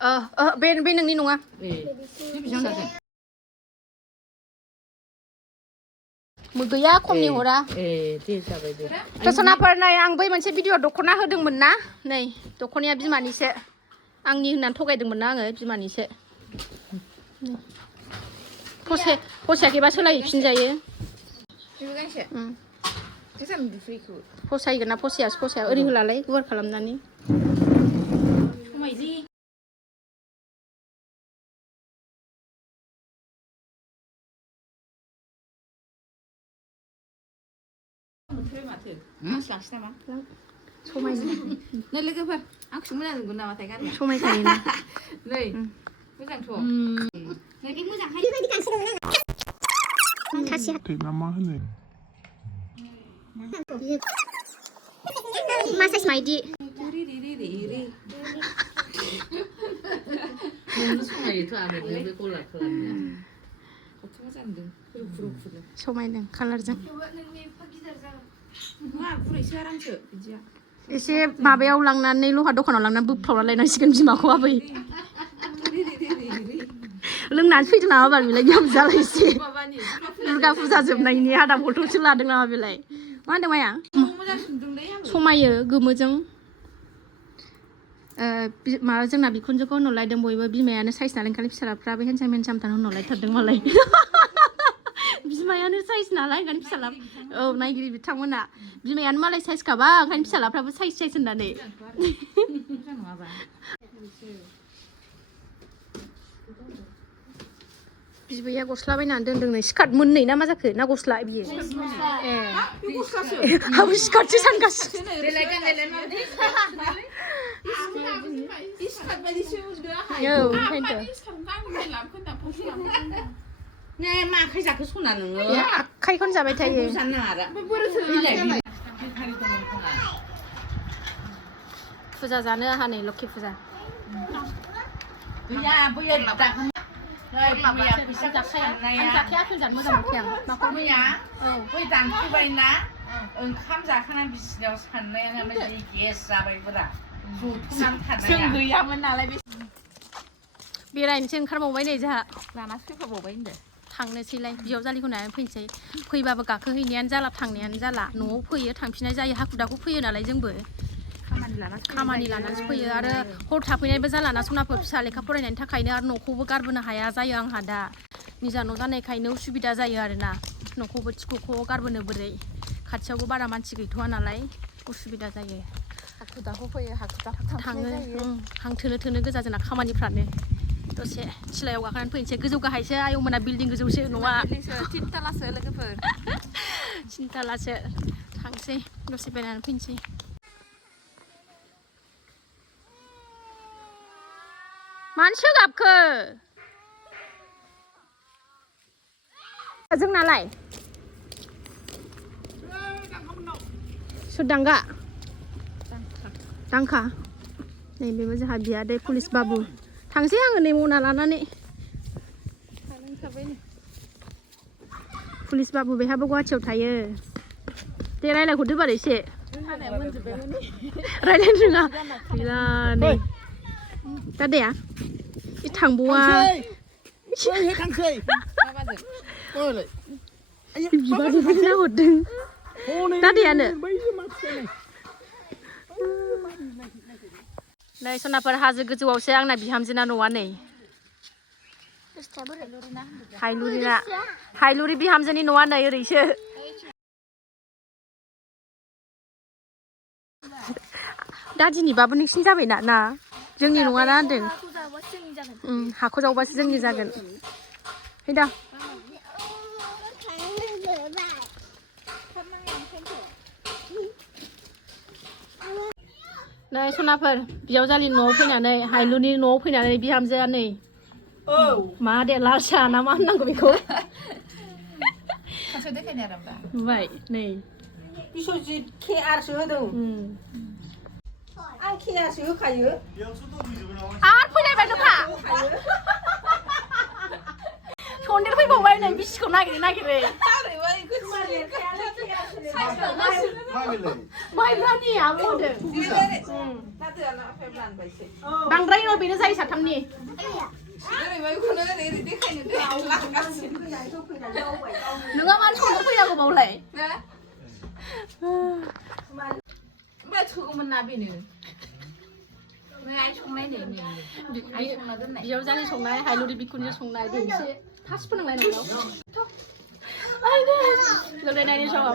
बे नोंनि नङा गैया खमनि हरा सनाफोर नै आं बै मोनसे भिडिअ दख'ना होदोंमोन ना नै दख'नाया बिमानिसो आंनि होननानै थगायदोंमोन ना आङो बिमानिसो फसायाखैबा सोलायफिनजायो फसायगोन ना फसाया ओरै होलालाय गुवार खालामनानै नै लोगोफोर आं खुमोन आरो नामाथाय गान समायखायोना नै मोजांथ' नै बे मोजांहाय ना मा होनो मासाज माइदि समायोथ' आरो बे गलार खालामनाया खथ' मोजां नुदों खुरु समायदों कालारजों मा गुरैसो आरामसो बिदिया एसे माबायाव लांनानै लहा दखानाव लांनानै बोफ्रावना लायनांसिगोन बिमाखौ आबै लोंनानै फैदों नामा बाल बेलाय बिहाम जालायसे दुर्गा फुजा जोबनायनि आधा बथलसो लादों नामा बेलाय मा होनदों माया समायो गोमोजों माबा जोंना बिखुनजोखौ होनहरलायदों बयबो बिमायानो साइज नालाय ओंखायनो फिसालाफ्राबो हेन्डसाम थानो होनहरलायथारदों मालाय बिमायानो साइज नालाय ओंखायनो फिसाला नायगिरि बिथांमोना बिमायानो मालाय साइजखाबा ओंखायनो फिसालाफ्राबो साइज होननानै बिबैया गस्ला बायनानै दोनदों नै स्कार्ट मोननै ना मा जाखो ना गस्ला बियो आबो स्कार्टसो सानगासिनो मा आखाइ जाखो सना नोङो आखाइखौनो जाबाय थायो फुजा जानो आहा नै लक्षि फुजा फैसा जाखाया आपेल जानो मोजां मोनखाया माखौ मैया बै दानफैबायना ओंखाम जाखांनानै बिसिनायाव साननायानो ओमफ्राय गेस जाबायफोरा जथुमनानै थानाया जों गैयामोन नालाय बेरायनोसै ओंखारबावबाय नै जोंहा लानासो फैफाबावबाय होनदों थांनोसैलाय बिजावजालिखौ नायनानै फैनोसै फैबाबो गाखोहैनायानो जाला थांनायानो जाला न'आव फैयो थांफिननाय जायो हाखु दाखु फैयो नालाय जोंबो खामानि लानानैसो फैयो आरो हर थाफैनायबो जालाना सनाफोर फिसा लेखा फरायनायनि थाखायनो आरो न'खौबो गारबोनो हाया जायो आंहा दा निजा न' जानायखायनो उसुबिदा जायो आरोना न'खौबो थिख'खौ गारबोनो बोरै खाथियावबो बारा मानसि गैथ'वा नालाय उसुबिदा जायो हाखु दाखु फैयो हाखु दाखु थाङो हां थोनो गोजा जोंना खामानिफ्रानो दसे सिलायाव गाखोनानै फैनोसै गोजौ गाहायसो आयंमोना बिल्डिं गोजौसो नङा तिनथालासो लोगोफोर थिनथालासो थांसै दसे बेरायनानै फैनोसै मानसि गाबखो जोंनालाय सुदांगा दांखा नैबेबो जोंहा बियादै पुलिस बाबु थांसै आङो नै मना लानानै पुलिस बाबु बेहाबो गुवाहाटियाव थायो दे रायलायहरदो बार एसे रायलायनो रोङा गैला नै दादाया थांबावा बिबाजैखौसो हरदों दादायानो नै सनाफोर हाजो गोजौआवसो आंना बिहामजोना न'आ नै हायलुरि बिहामजोनि न'आ नै ओरैसो दादिनिबाबो नोंसिनि जाबायना ना जोंनि नङा ना होनदों हाखौ जावबासो जोंनि जागोन फैदा नै सनाफोर बिजावजालिनि न'आव फैनानै हायलुनि न'आव फैनानै बिहामजोआ नै मा दे लालसा ना मा होननांगौ बेखौ नुबाय नै बिश्वजित के आरसो होदों आं के आरसो होखायो आरो फैलायबाय नोंहा सन्देर फैबावबाय नै बिसिखौ नागिरै माइब्रानिया बुंदों बांद्राय र' बेनो जायो साथामनि नोंहा मानो संनो फैनांगौ बावलाय मा थोगौमोन ना बेनो आइ संनाय नै बियाव जानि संनाय हायलुरि बिखुनजो संनाय बे एसे थास फोनांलाय नंगौ लोंनायनि समाव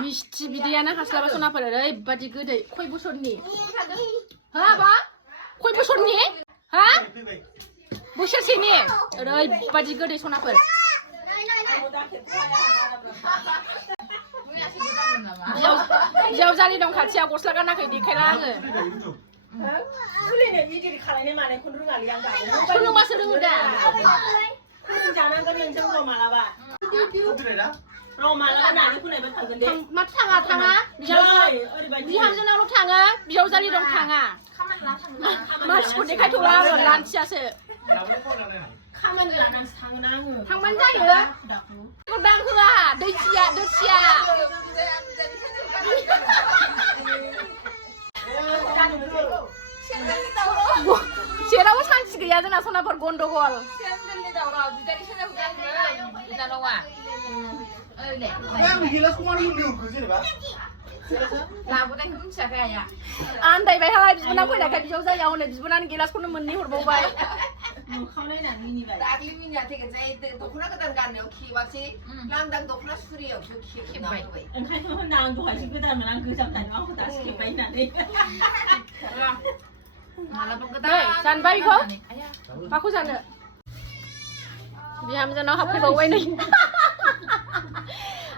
मिस्थि बिदैयानो हास्लाबा सनाफोर ओरैबादि गोदै खय बोसोरनि हा बा खय बोसोरनि हा बोसोरसेनि ओरैबादि गोदै सनाफोर बियाव जानि दं खाथियाव गस्ला गानाखै देखायला आङो सोलोंबासो रोङो दा माथो थाङा बिहामजोनावल' थाङो बियाव जानि दं थाङा मानसिखौ देखायथ'ला आङो लानथियासो थांबानो जायो दां होआ दैसिया जेरावबो सान्थि गैया जोंना सनाफोर गन्डगल आन्दायबायहाय बिबोनां फैनायखाय बियाव जाया हनै बिबोनांनि गिलासखौनो मोननै हरबावबाय दाख्लि मिनिया थेगोनसै दख'ना गोदान गाननायाव खेबासै लांदां दख'ना सुरियावसो खेबनाय ओंखायनो होनना आं दहायसो गोदानमोन आं गोजामनानै आंखौ दासो खेबबाय होननानै जानबाय बेखौ माखौ जानो बिहामजोनाव हाबफैबावबाय नै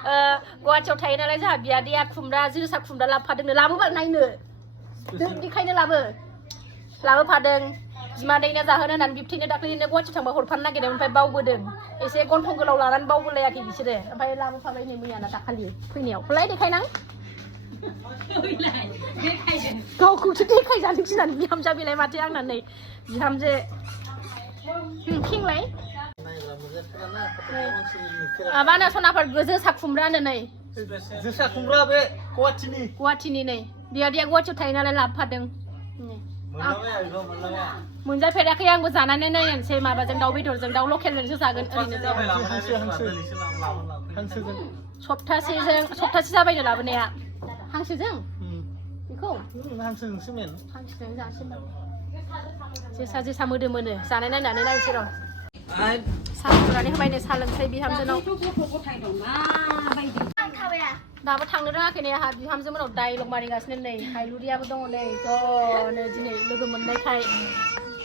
गुवाहाटियाव थायो नालाय जोंहा बियादैया खुमब्रा जोसा खुमब्रा लाबोफादोंनो लाबोबाल नायनो देखायनो लाबोफादों बिमादैनो जाहोनो होननानै बिबथैनो दाख्लैनो गुवाहाटियाव थांबा हरफानो नागिरदों ओमफ्राय बावबोदों एसे गन्थं गोलाव लानानै बावबोलायाखै बिसोरो ओमफ्राय लाबोफाबाय नै मैयाना दाखालि फैनायाव हलाय देखायनां गावखौसो देखायजानो गिनानै बिहामजा बेलाय माथो आंना नै बिहामजो फिंलाय माबानो सनाफोर जोसा खुमब्रानो नै जोसा खुमब्रा बे गुवाहाटिनि नै बियादैया गुवाहाटियाव थायो नालाय लाबोफादों मोनजाफेराखै आंबो जानानै नायनोसै माबाजों दाउ बेदरजों दाउ लकेलजोंसो जागोन ओरैनो सप्तासे जाबायनो लाबोनाया हांसोजों बेखौ हांसोजों जासिगोन जोसा मोदोम मोनो जानाय नायनानै नायनोसै र' साहा फुदुंनानै होबायनो साहा लोंसै बिहामजोनाव दाबो थांनो रोङाखै नै आंहा बिहामजो मोनाव डाइलग मारिगासिनो नै हायलुरियाबो दङ नै ज'नो दिनै लोगो मोननायखाय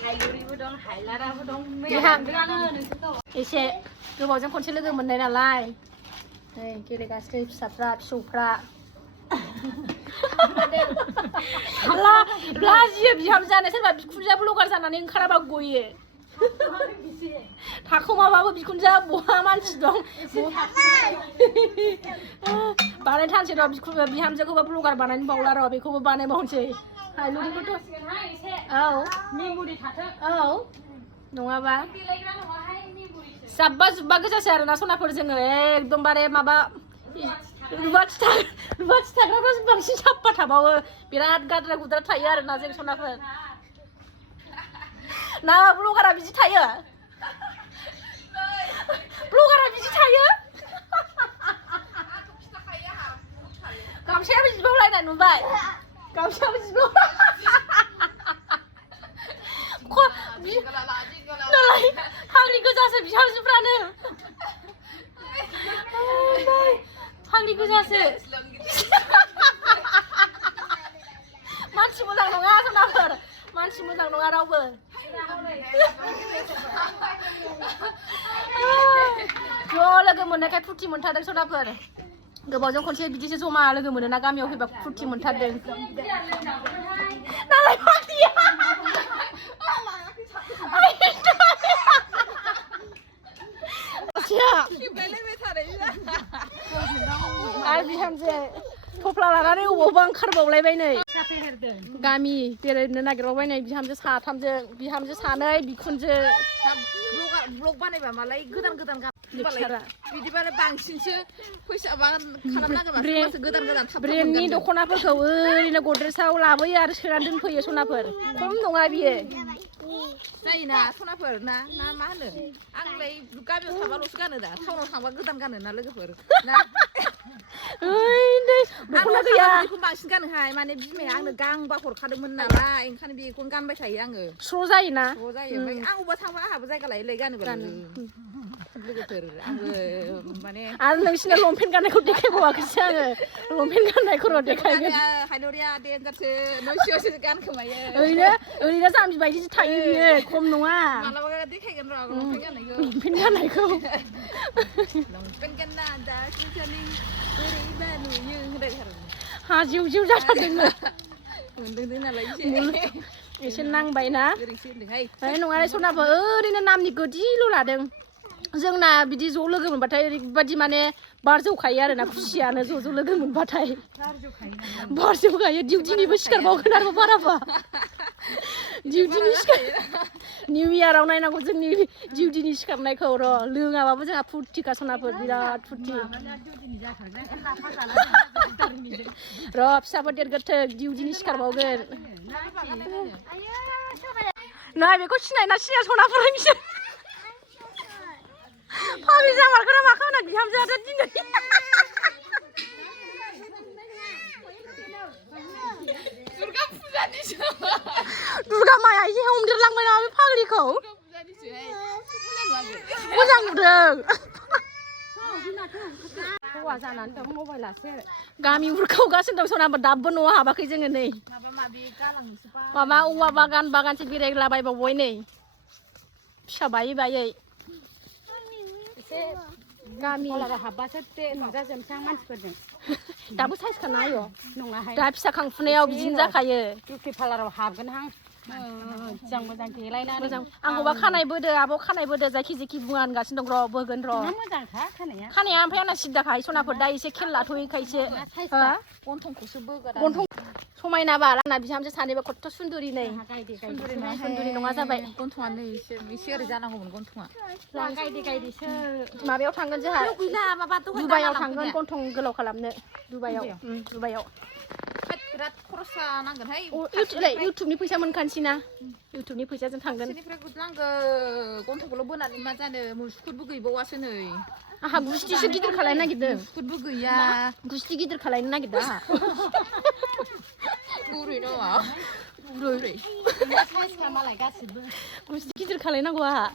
हायलुरिबो दं हायलाराबो दं एसे गोबावजों खनसे लोगो मोननाय नालाय नै गेलेगासिनो फिसाफ्रा फिसौफ्रा लाजियो बिहामजोआनो सोरबा बिखुनजोआबो लगार जानानै ओंखाराबा गयो थाखोमाबाबो बिखुनजोआ बहा मानसि दं बानायथारसै र' बिहामजोखौबो ब्लगार बानायनो बावला र' बेखौबो बानायबावनोसै हायलुरिखौथ' औ नङाबा जाब्बा जुब्बा गोजासै आरोना सनाफोर जोङो एकदमबारे माबा रुवाथि थाग्राफ्रा बांसिन साफा थाबावो बिराद गाद्रा गुद्रा थायो आरोना जों सनाफोर ना ब्लगारा बिदि थायो गामसायाबो जिबावलायनाय नुबाय गामसायाबो नालाय फाग्लि गोजासो बिहामजोफ्रानो फाग्लि गोजासो मानसि मोजां नङा सनाफोर मानसि मोजां नङा रावबो ज' लोगो मोननायखाय फुर्ति मोनथारदों सनाफोर गोबावजों खनसे बिदिसो जमा लोगो मोनोना गामियाव फैबा फुर्ति मोनथारदों नालाय फाग्लिया आरो बिहामजो थफ्ला लानानै अबावबा ओंखारबावलायबाय नै गामि बेरायनो नागिरबावबाय नै बिहामजो साथामजों बिहामजो सानै बिखुनजो ब्लग बानायबा मालाय गोदान गोदान गान बिदिबालाय बांसिनसो फैसा खालामनांगोन मासो गोदान गोदान थाब ब्रेन्डनि दख'नाफोरखौ ओरैनो गद्रेसाव लाबोयो आरो सोनानै दोनफैयो सनाफोर खम नङा बियो जायोना सनाफोर ना मा होनो आंलाय गामियाव थाबाल'सो गानो दा टाउनाव थांबा गोदान गानो ना लोगोफोर ना दख'ना गैया बेखौ बांसिन गानोहाय माने बिमाया आंनो गांबा हरखादोंमोन नालाय ओंखायनो बेखौनो गानबाय थायो आङो स्र' जायोना ज' जायो ओमफ्राय आं अबा थांबा आंहाबो जायगा लायै लायै गानो लोगोफोर आंबो माने आरो नोंसिना लंपेन्ट गाननायखौ देखायबावाखैसो आङो लंपेन्ट गाननायखौ र' देखायगोन हायदरिया देन्जारसो न'सियावसो गानखोमायो ओरैनो जाम्बि बायदिसो थायो बियो खम नङा मालाबा देखायगोन र' लंपेन्ट गाननायखौ लंपेन्ट गानना दा सिनसानि बोरैबा नुयो होनलायथारो हा जिउ जिउ जाथारदोंनो मोनदों नालाय एसे नांबायना ओरैसो होनदोंहाय नङालाय सनाबो ओरैनो नामनि गोदिल' लादों जोंना बिदि ज' लोगो मोनबाथाय ओरैबादि माने बार जौखायो आरोना खुसियानो ज' ज' लोगो मोनबाथाय बार जौखायो डिउटिनिबो सिखारबावगोन आरो बाराबा डिउटिनि निउ इयाराव नायनांगौ जोंनि डिउटिनि सिखारनायखौ र' लोङाबाबो जोंहा फुर्टिखा सनाफोर बिराद फुर्टि र' फिसाफोर देरगोरथों डिउटिनि सिखारबावगोन नै बेखौ सिनायना सिनाया सनाफोर बिसोर फाग्लि जामारखोना माखो होना बिहामजोआ दिनै दुर्गा फुजानिसो दुर्गा माया एसे हमदेरलांबाय ना बे फाग्लिखौ मोजां नुदों हौवा जानानै दं मबाइलासो गामि उरखावगासिनो दं सनाबो दाबो न'आव हाबाखै जोङो नै माबा औवा बागानसो बेरायलाबायबावबाय नै फिसा बायै बायै गामि हाबबासो नुजाजोबसां मानसिफोरजों दाबो साइज खानायो नङाहाय दा फिसा खांफुनायाव बिदिनो जाखायो बिउटि पार्लाराव हाबगोनहां मोजां देलायनानै मोजां आंखौबा खानाय बोदो आब' खानाय बोदो जायखि बुङा होनगासिनो दं र' बोगोन र' मोजांखा खानाया ओमफ्राय आंना सिद्दाखा सनाफोर दा एसे खेल लाथ'यैखायसो गन्थंखौसो बोगोन गन्थं समायना बाल आंना बिहामजो सानैबो खथ्थ' सुन्दुरि नै सुन्दुरि नङा जाबाय गन्थंआ नै एसे ओरै जानांगौमोन गन्थंआ गायदेसो माबायाव थांगोन जोंहा दुबाइयाव थांगोन गन्थं गोलाव खालामनो दुबाइयाव बिराद खरसा नांगोनहाय इउटुबनि फैसा मोनखानोसैना इउटुबनि फैसाजों थांगोन फारसेनिफ्राय नांगौ गन्थंखौल' बोनानै मा जानो मुसुगुरबो गैबावासो नै आंहा गुस्थिसो गिदिर खालायनो नागिरदों मुसुगुरबो गैया गुस्थि गिदिर खालायनो नागिरदों आंहा गुरै नङा मालाय गासिबो गुस्थि गिदिर खालायनांगौ आंहा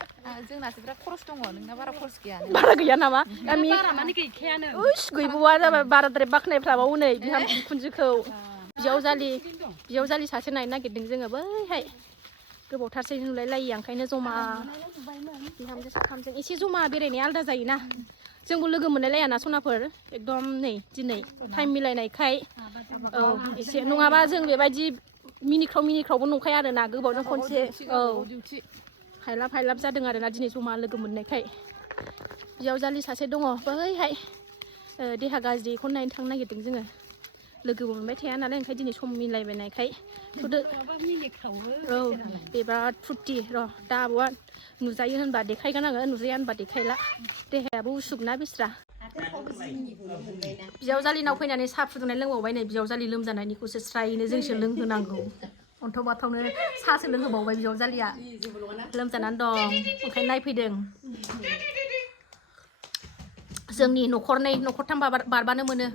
जोंनासो बिराद खरस दङ नोंना बारा खरस गैया बारा गैया नामा बारा माने गैखायानो गैबावा जाबाय बाराद्राय बाख्नायफ्राबावो नै बिहामजोखौ बिजावजालि सासे नायनो नागिरदों जोङो बैहाय गोबावथारसै नुलाय लायि ओंखायनो जमा बिहामजो साथामजों एसे जमा बेरायनाया आलादा जायोना जोंबो लोगो मोनलायलायाना सनाफोर एकदम नै दिनै टाइम मिलायनायखाय औ एसे नङाबा जों बेबायदि मिनिख्रावबो नंखाया आरोना गोबावजों खनसे औ हायलाब जादों आरोना दिनै जमा लोगो मोननायखाय बिजावजालि सासे दङ बैहाय देहा गाज्रि बेखौनो नायनो थांनो नागिरदों जोङो लोगोबो मोनबाय थाया नालाय ओंखाय दिनै सम मिलायबायनायखाय औ बिराद फुर्टि र' दा आब'आ नुजायो होनबा देखायगोन आङो नुजाया होनबा देखायला देहायाबो उसुगना बिस्रा बिजावजालिनाव फैनानै साहा फुदुंनाय लोंबावबाय नै बिजावजालि लोमजानायनिखौसो स्रायनो जोंसो लोंहोनांगौ अन्थाव बाथावनो साहासो लोंहोबावबाय बिजावजालिया लोमजानानै दं ओंखायनो नायफैदों जोंनि न'खरथाम बारबानो मोनो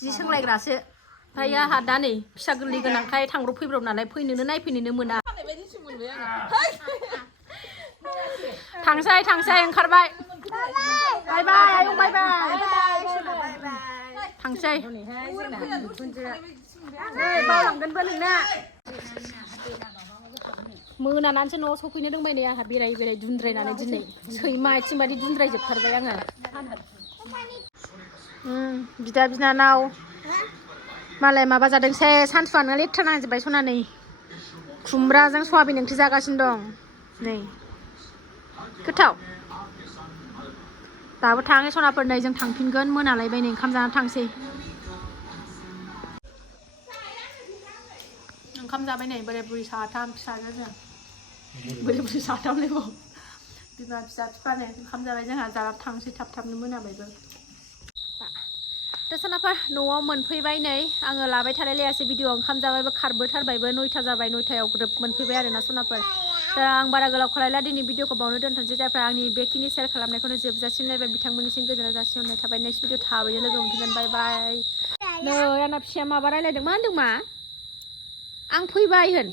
जि सोंलायग्रासो ओमफ्राय आंहा दा नै फिसा गोरलै गोनांखाय थांब्रब फैब्रब नालाय फैनोनो नायफैनोनो मोना थांसै ओंखारबाय बाय बाय आयौ बाय थांसै बावलांगोनबो नोंना मोनानानैसो न'आव सफैनो रोंबाय नै आंहा बेराय दुनद्रायनानै दिनै सैमा आथिं बादि दुनद्रायजोबथारबाय आङो बिदा बिनानाव मालाय माबा जादोंसै सानसुआनो लेथ्रा नांजोब्बाय सनानै खुमब्राजों सयाबिन ओंख्रि जागासिनो दं नै गोथाव दाबो थाङै सनाफोर नै जों थांफिनगोन मोनालायबाय नै ओंखाम जाना थांसै ओंखाम जाबाय नै बोराय बुरि साथाम फिसाजोजों बोराय बुरि साथाम लेबाव बिमा फिसा बिफानो ओंखाम जाबाय जोंहा जालाब थांसै थाब थाबनो मोनाबायबो दा सोनाफोर न'आव मोनफैबाय नै आङो लाबाय थालाय लायासै भिडिअ ओंखाम जाबायबो खारबोथारबायबो 9ता जाबाय 9तायाव ग्रोब मोनफैबाय आरोना सोनाफोर दा आं बारा गोलाव खालायला दिनै भिडिअखौ बावनो दोनथ'नोसै जायफ्रा आंनि बेखिनि शेयार खालामनायखौनो जोबजासिम नायबाय बिथांमोननिसिम गोजोननाय जासिहरनाय थाबाय नेक्स्ट भिडिअ थाबैनो लोगो मोनफिनगोन बाय बाय नै आंना फिसाया माबा रायलायदों मा होनदों मा आं फैबाय होन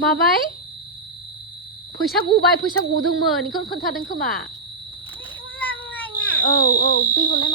माबाय फैसा गबाय फैसा गदोंमोन बेखौनो खोन्थादों खोमा औ दै हरलाय